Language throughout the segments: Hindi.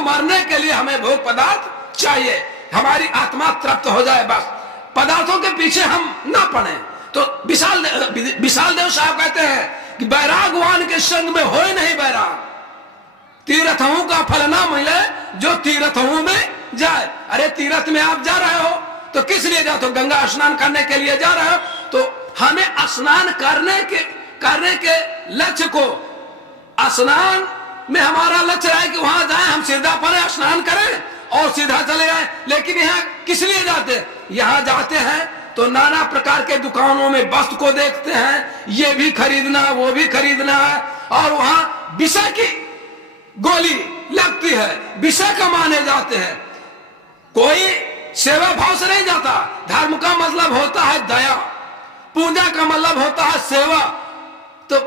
मरने के लिए हमें भोग पदार्थ चाहिए, हमारी आत्मा तृप्त हो जाए, बस पदार्थों के पीछे हम ना पड़े। तो विशाल देव साहब कहते हैं कि बैरागवान के संग में होए नहीं बैराग, तीर्थों का फल ना मिले जो तीर्थों में जाए। अरे तीर्थ में आप जा रहे हो तो किस लिए जाते हो? गंगा स्नान करने के लिए जा रहे हो, तो हमें स्नान करने के लक्ष्य को, स्नान में हमारा लक्ष्य है कि वहां जाए, हम सीधा पड़े स्नान करें और सीधा चले जाए। लेकिन यहाँ किस लिए जाते? यहाँ जाते हैं तो नाना प्रकार के दुकानों में वस्तु को देखते हैं, ये भी खरीदना वो भी खरीदना है, और वहां विषय की गोली लगती है, विषय कमाने जाते हैं। कोई सेवा भाव से नहीं जाता। धर्म का मतलब होता है दया, पूजा का मतलब होता है सेवा। तो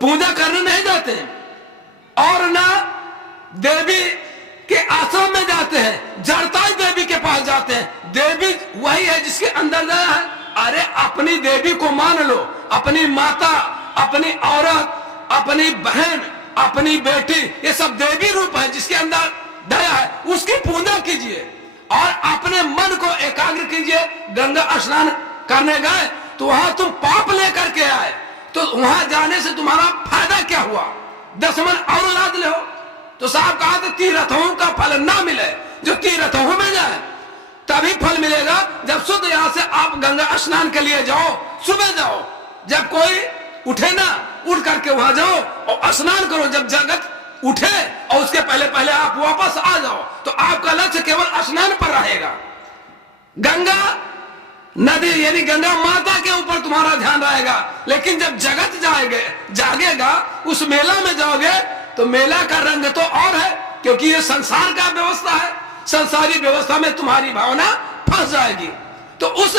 पूजा करने नहीं जाते और ना देवी के आश्रम में जाते हैं, जड़ताई देवी के पास जाते हैं। देवी वही है जिसके अंदर दया है। अरे अपनी देवी को मान लो, अपनी माता, अपनी औरत, अपनी बहन, अपनी बेटी, ये सब देवी रूप है जिसके अंदर दया है। उसकी पूजा कीजिए और अपने मन को एकाग्र कीजिए। गंगा स्नान करने गए तो वहां तुम पाप लेकर के आए, तो वहां जाने से तुम्हारा फायदा क्या हुआ? 10 मन और लाद ले हो। तो साहब कहा था तीर्थों का फल ना मिले जो तीर्थों में जाए, तभी फल मिलेगा जब शुद्ध यहां से आप गंगा स्नान के लिए जाओ, सुबह जाओ, जब कोई उठे ना, उठ करके वहां जाओ और स्नान करो। जब जगत उठे और उसके पहले पहले आप वापस आ जाओ, तो आपका लक्ष्य केवल स्नान पर रहेगा। गंगा नदी यानी गंगा माता के ऊपर तुम्हारा ध्यान रहेगा। लेकिन जब जगत जागेगा, उस मेला में जाओगे तो मेला का रंग तो और है, क्योंकि ये संसार का व्यवस्था है। संसारी व्यवस्था में तुम्हारी भावना फंस जाएगी, तो उस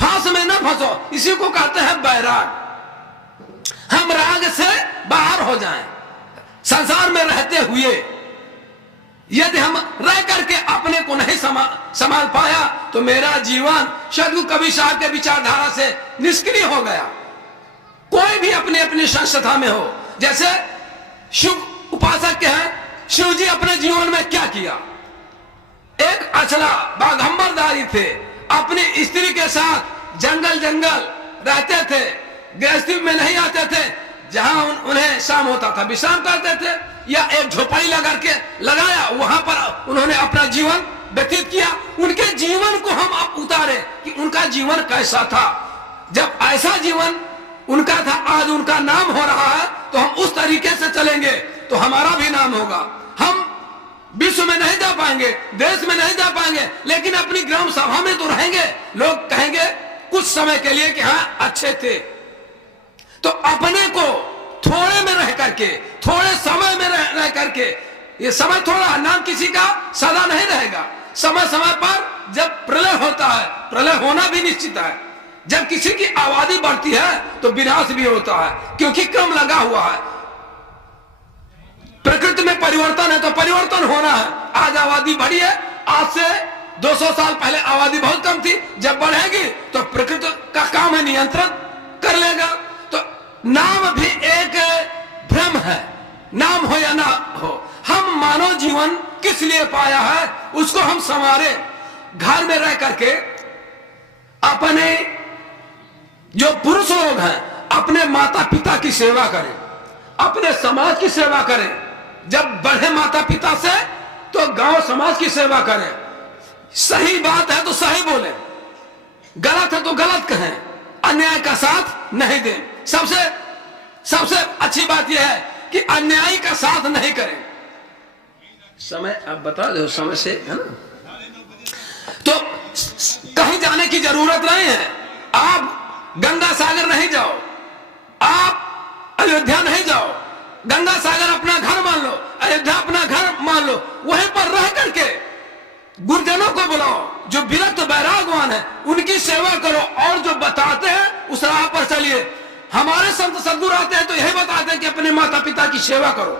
फांस में ना फंसो। इसी को कहते हैं बैराग। हम राग से बाहर हो जाएं। संसार में रहते हुए यदि हम रह करके अपने को नहीं संभाल पाया तो मेरा जीवन सदगुरु कबीर साहब के विचारधारा से निष्क्रिय हो गया। कोई भी अपने अपनी संस्था में हो, जैसे शिव उपासक के हैं, शिव जी अपने जीवन में क्या किया? एक अचला बाघंबरदारी थे, अपनी स्त्री के साथ जंगल रहते थे, गृहस्थी में नहीं आते थे। जहां उन्हें शाम होता था विश्राम करते थे, या एक झोपड़ी लगाया, वहां पर उन्होंने अपना जीवन व्यतीत किया। उनके जीवन को हम अब उतारे कि उनका जीवन कैसा था। जब ऐसा जीवन उनका था, आज उनका नाम हो रहा है, तो हम उस तरीके से चलेंगे तो हमारा भी नाम होगा। हम विश्व में नहीं जा पाएंगे, देश में नहीं जा पाएंगे, लेकिन अपनी ग्राम सभा में तो रहेंगे। लोग कहेंगे कुछ समय के लिए कि हाँ अच्छे थे। तो अपने को थोड़े में रह करके, थोड़े समय में रह करके, ये समय थोड़ा नाम किसी का सदा नहीं रहेगा। समय समय पर जब प्रलय होता है, प्रलय होना भी निश्चित है। जब किसी की आबादी बढ़ती है तो विनाश भी होता है, क्योंकि क्रम लगा हुआ है। प्रकृति में परिवर्तन है तो परिवर्तन होना है। आज आबादी बढ़ी है, आज से 200 साल पहले आबादी बहुत कम थी। जब बढ़ेगी तो प्रकृति का काम है नियंत्रण कर लेगा। तो नाम भी एक भ्रम है, नाम हो या ना हो। हम मानव जीवन किस लिए पाया है उसको हम संवारे। घर में रह करके अपने जो पुरुष लोग हैं अपने माता पिता की सेवा करें, अपने समाज की सेवा करें। जब बढ़े माता पिता से तो गांव समाज की सेवा करें। सही बात है तो सही बोले, गलत है तो गलत कहें, अन्याय का साथ नहीं दें। सबसे अच्छी बात यह है कि अन्याय का साथ नहीं करें। समय आप बता दो, समय से है ना, तो कहीं जाने की जरूरत नहीं है। आप गंगा सागर नहीं जाओ, आप अयोध्या नहीं जाओ। गंगा सागर अपना घर मान लो, अयोध्या अपना घर मान लो। वहीं पर रह करके गुरुजनों को बुलाओ, जो विरक्त वैरागवान है उनकी सेवा करो, और जो बताते हैं उस राह पर चलिए। हमारे संत सद्गुरु आते हैं तो यही बताते हैं कि अपने माता पिता की सेवा करो,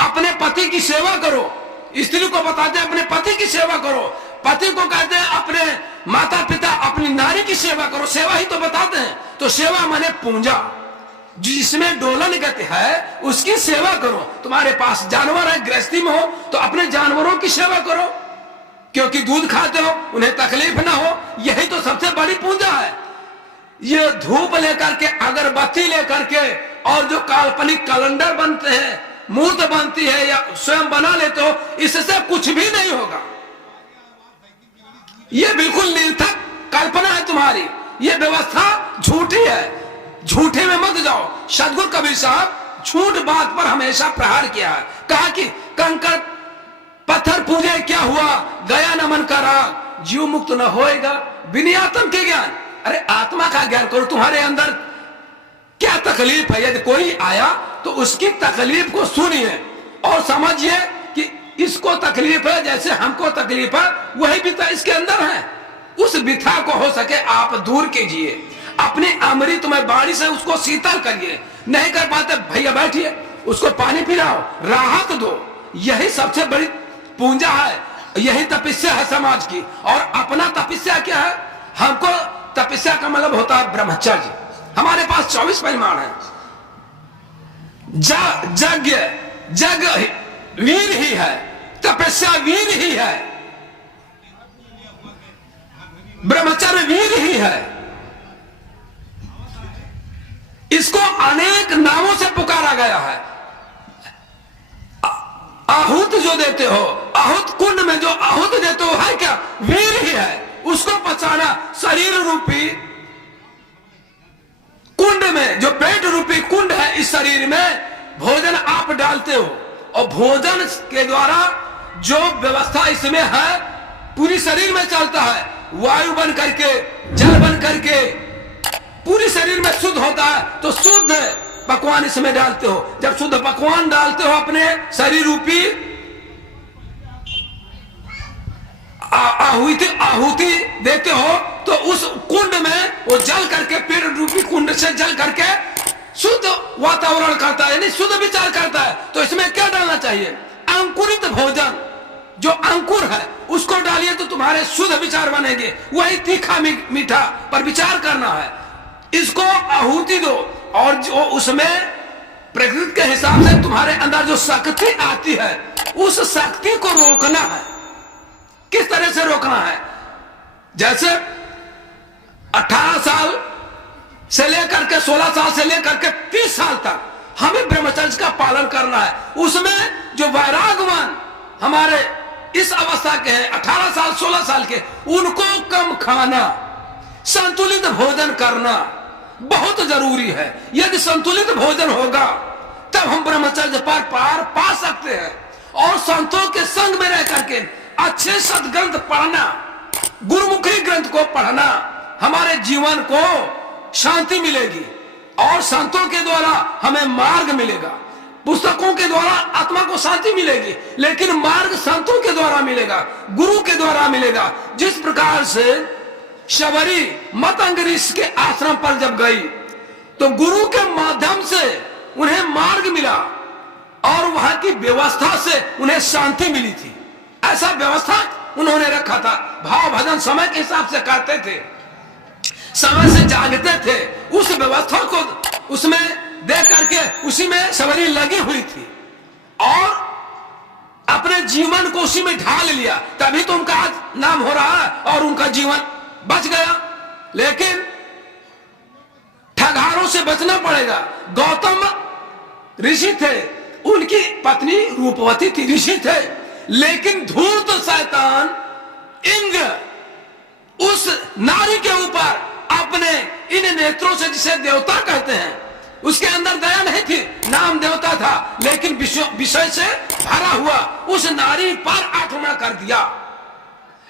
अपने पति की सेवा करो। स्त्री को बताते हैं अपने पति की सेवा करो, पति को कहते हैं अपने माता पिता अपनी नारी की सेवा करो। सेवा ही तो बताते हैं। तो सेवा माने पूजा, जिसमें डोलन गति है उसकी सेवा करो। तुम्हारे पास जानवर है, गृहस्थी में हो तो अपने जानवरों की सेवा करो, क्योंकि दूध खाते हो, उन्हें तकलीफ ना हो। यही तो सबसे बड़ी पूजा है। ये धूप लेकर के, अगरबत्ती लेकर के, और जो काल्पनिक कैलेंडर बनते हैं, मूर्त बनती है या स्वयं बना लेते हो, इससे कुछ भी नहीं होगा। ये बिल्कुल निरर्थक कल्पना है तुम्हारी। ये व्यवस्था झूठी है, झूठे में मत जाओ। सदगुरु कबीर साहब झूठ बात पर हमेशा प्रहार किया है। कहा कि कंकड़ पत्थर पूजे क्या हुआ, गया नमन का राग, जीव मुक्त न होएगा बिना आत्म के ज्ञान। अरे आत्मा का ज्ञान करो। तुम्हारे अंदर क्या तकलीफ है, यदि कोई आया तो उसकी तकलीफ को सुनिए और समझिए कि इसको तकलीफ है जैसे हमको तकलीफ है, वही बिता इसके अंदर है। उस बिथा को हो सके आप दूर कीजिए। अपनी अमृत में बाणी से उसको शीतल करिए। नहीं कर पाते, भैया बैठिए, उसको पानी पिलाओ, राहत दो। यही सबसे बड़ी पूजा है, यही तपस्या है समाज की। और अपना तपस्या क्या है? हमको तपस्या का मतलब होता है ब्रह्मचर्य। हमारे पास 24 परिमाण है। जग वीर ही है, तपस्या वीर ही है, ब्रह्मचर्य वीर ही है। इसको अनेक नामों से पुकारा गया है। आहुत जो देते हो, आहुत कुंड में जो आहुत देते हो है क्या? वीर ही है। उसको पचाना, शरीर रूपी कुंड में, जो पेट रूपी कुंड है, इस शरीर में भोजन आप डालते हो, और भोजन के द्वारा जो व्यवस्था इसमें है पूरी शरीर में चलता है। वायु बन करके, जल बन करके पूरी शरीर में शुद्ध होता है। तो शुद्ध पकवान इसमें डालते हो। जब शुद्ध पकवान डालते हो अपने शरीर रूपी आहुति देते हो, तो उस कुंड में वो जल करके, पेड़ रूपी कुंड से जल करके शुद्ध वातावरण करता है, यानी शुद्ध विचार करता है। तो इसमें क्या डालना चाहिए? अंकुरित भोजन, जो अंकुर है उसको डालिए तो तुम्हारे शुद्ध विचार बनेंगे। वही तीखा मीठा पर विचार करना है। इसको आहुति दो, और जो उसमें प्रकृति के हिसाब से तुम्हारे अंदर जो शक्ति आती है, उस शक्ति को रोकना है। किस तरह से रोकना है? जैसे 18 साल से लेकर के 16 साल से लेकर के 30 साल तक हमें ब्रह्मचर्य का पालन करना है। उसमें जो वैरागवान हमारे इस अवस्था के हैं, 18 साल 16 साल के, उनको कम खाना, संतुलित भोजन करना बहुत जरूरी है। यदि संतुलित भोजन होगा तब हम ब्रह्मचर्य पर पार पा सकते हैं। और संतों के संग में रह करके अच्छे सदग्रंथ पढ़ना, गुरुमुखी ग्रंथ को पढ़ना, हमारे जीवन को शांति मिलेगी और संतों के द्वारा हमें मार्ग मिलेगा। पुस्तकों के द्वारा आत्मा को शांति मिलेगी, लेकिन मार्ग संतों के द्वारा मिलेगा, गुरु के द्वारा मिलेगा। जिस प्रकार से शबरी मतंग ऋषि के आश्रम पर जब गई तो गुरु के माध्यम से उन्हें मार्ग मिला और वहां की व्यवस्था से उन्हें शांति मिली थी। ऐसा व्यवस्था उन्होंने रखा था। भाव भजन समय के हिसाब से करते थे, समय से जागते थे। उस व्यवस्था को उसमें देख करके उसी में शबरी लगी हुई थी और अपने जीवन को उसी में ढाल लिया, तभी तो उनका आज नाम हो रहा है और उनका जीवन बच गया। लेकिन ठगारों से बचना पड़ेगा। गौतम ऋषि थे, उनकी पत्नी रूपवती थी, ऋषि थे, लेकिन धूर्त शैतान इंद्र उस नारी के ऊपर अपने इन नेत्रों से, जिसे देवता कहते हैं, उसके अंदर दया नहीं थी, नाम देवता था, लेकिन विषय से भरा हुआ उस नारी पर आक्रमण कर दिया।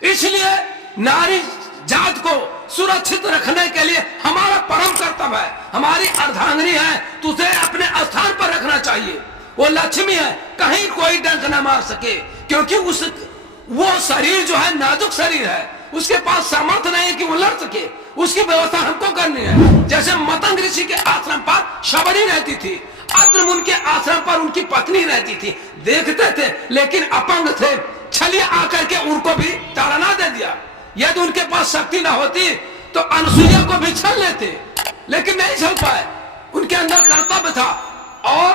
इसलिए नारी जात को सुरक्षित रखने के लिए हमारा परम कर्तव्य है, हमारी अर्धांगिनी है, तुझे अपने स्थान पर रखना चाहिए। वो लक्ष्मी है, कहीं कोई डंक न मार सके, क्योंकि वो शरीर जो है नाजुक शरीर है, उसके पास सामर्थ्य नहीं है कि वो लड़ सके। उसकी व्यवस्था हमको करनी है। जैसे मतंग ऋषि के आश्रम पर शबरी रहती थी, अत्रमुन के आश्रम पर उनकी पत्नी रहती थी, देखते थे लेकिन अपंग थे, छलिए आकर के उनको भी ताड़ना दे दिया। यदि उनके पास शक्ति न होती तो अनसुईया को भी छल लेते, लेकिन नहीं छल पाए। उनके अंदर कर्तव्य था। और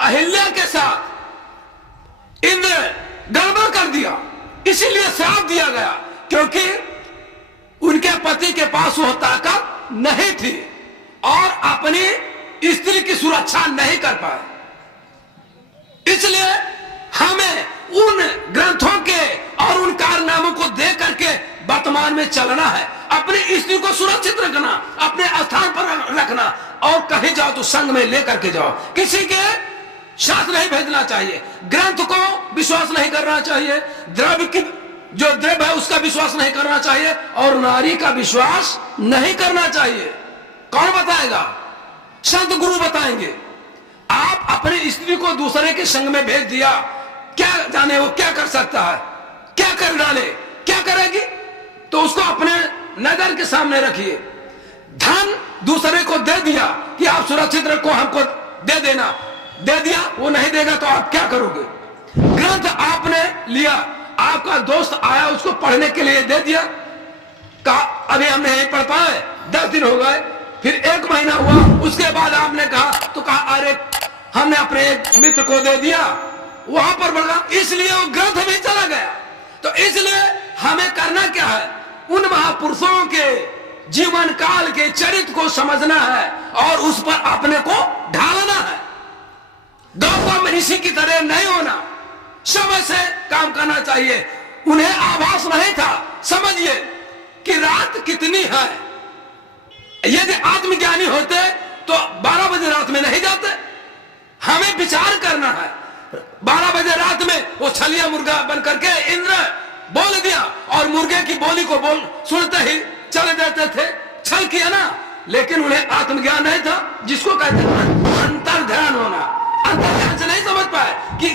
अहिल्या के साथ इंद्र गड़बड़ कर दिया, इसीलिए श्राप दिया गया, क्योंकि उनके पति के पास वो ताकत नहीं थी और अपनी स्त्री की सुरक्षा नहीं कर पाए। इसलिए हमें उन ग्रंथों के और उन कारनामों को देख करके वर्तमान में चलना है, अपनी स्त्री को सुरक्षित रखना, अपने स्थान पर रखना, और कहीं जाओ तो संग में लेकर के जाओ। किसी के साथ नहीं भेजना चाहिए, ग्रंथ को विश्वास नहीं करना चाहिए, द्रव्य की जो द्रव्य है उसका विश्वास नहीं करना चाहिए, और नारी का विश्वास नहीं करना चाहिए। कौन बताएगा? संत गुरु बताएंगे। आप अपनी स्त्री को दूसरे के संग में भेज दिया, क्या जाने वो क्या कर सकता है, क्या कर डाले, क्या करेगी? तो उसको अपने नजर के सामने रखिए। धन दूसरे को दे दिया कि आप सुरक्षित रखो, हमको दे देना, दे दिया, वो नहीं देगा तो आप क्या करोगे? ग्रंथ आपने लिया, आपका दोस्त आया, उसको पढ़ने के लिए दे दिया, कहा अभी हम नहीं पढ़ पाए, 10 दिन हो गए, फिर 1 महीना हुआ, उसके बाद आपने कहा तो कहा अरे हमने अपने एक मित्र को दे दिया, वहां पर बढ़ा, इसलिए वो ग्रंथ भी चला गया। तो इसलिए हमें करना क्या है? उन महापुरुषों के जीवन काल के चरित्र को समझना है और उस पर अपने को ढालना है। गौतम ऋषि की तरह नहीं होना, समय से काम करना चाहिए। उन्हें आभास नहीं था, समझिए कि रात कितनी है। यदि आत्मज्ञानी होते तो 12 बजे रात में नहीं जाते। हमें विचार करना है। 12 बजे रात में वो छलिया मुर्गा बन करके इंद्र बोल दिया, और मुर्गे की बोली को सुनते ही चले जाते थे। छल किया ना, लेकिन उन्हें आत्मज्ञान नहीं था, जिसको कहते हैं अंतर ध्यान होना। अंतर ध्यान से नहीं समझ पाए कि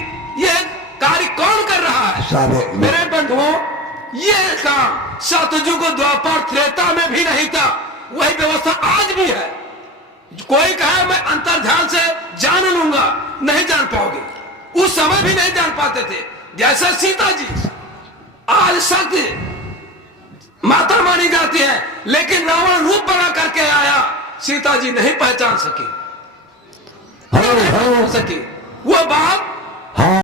यह कार्य कौन कर रहा है। मेरे बंधुओं, यह काम सतयुग द्वापर त्रेता में भी नहीं था, वही व्यवस्था आज भी है। कोई कहे मैं अंतर ध्यान से जान लूंगा, नहीं जान पाओगे। उस समय भी नहीं जान पाते थे। जैसे सीता जी आज सत्य माता मानी जाती है, लेकिन रावण रूप बना करके आया, सीता जी नहीं पहचान सकी, वो बात